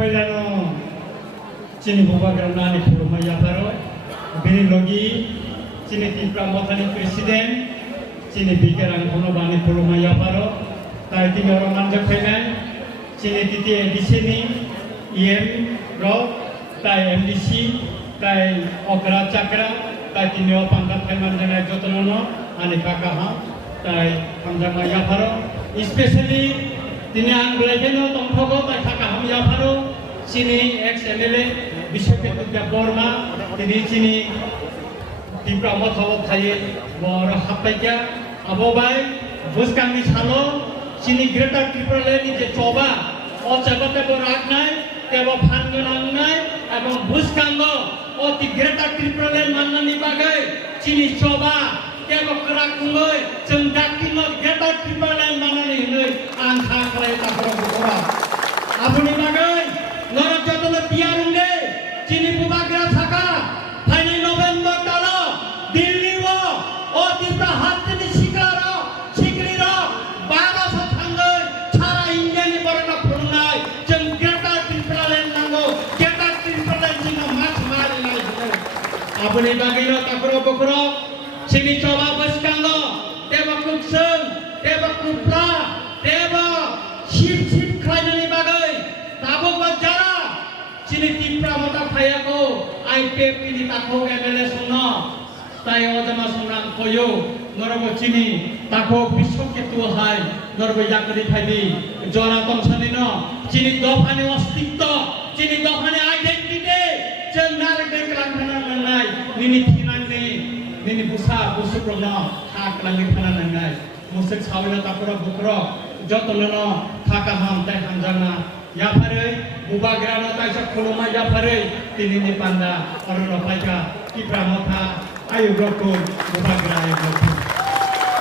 Poilano Chini Bubagram Nani Puruma Yaparo, Bini Logi, Chini Tipra Motani President, Chini Bikarang Honobani Puruma Yaparo, Tai Timoro Manja Painan, Chini Titi Edisini, EM, Rock, Tai MDC, Tai Okra Chakra, Tai Timio Panga Paiman Jana Jotono, Ani Kakaha, Tai Hamjama Yaparo, especially Tini Angulageno, Tompogo, Tai Kakaham Yaparo, Chini ex-MLA, Bishop Borma, Tini Chini Tipra Mothavo Thaye, Bor Hapaka, Abobai, Buskami Halo, Chini Greater Triple Choba, or Chabate Boragnai, Teva Panganangai, এবং ভুসকাঙ্গ অতি Greta ত্রিপুরালের মান্নানি বাগাই চিনি চবা কেবো করাকুঙ্গই जों दाकिनो Greta ত্রিপুরালের মান্নানি হই আনখা খালাই তাপরা বকরা আপনি বাগাই নর যতন পিয়ারুঙ্গে চিনি বুবাগ্রা থাকা ফাইনি নভেম্বর তালো দিল্লি ও ত্রিপুরা হাতনি শিকার শিকরির বাগাস থাঙ্গই সারা ইন্ডিয়ানি বড়না ফুরনাই जों Greta ত্রিপুরালের নাঙ্গো Apuni bagino takro bokro, sini coba berskango, teba kukseng, teba kupla, teba ship kainani bagai, tabo bajara, sini tipra mata phayako, IPF ini takho MLA sunno, tai ojama sunang koyo, norobo sini takho bisho ketu hai, norobo yakari phaydi, jora tomsanino, sini dofani ostikto, sini dofani identity. जों नारें खाना नांनाय निनि थिनांनि निनि बुसा बुसुप्रन खाकलांनि खाना नांनाय मुसुक सावना तापुरा बुक्र जतलनो थाकाहाम ताय हामजाना याफारै बुबाग्रानो तायसा खुलुमा याफारै तिनिनि पान्दा अरुण पाइका किप्रा मथा आयुगको बुबाग्रा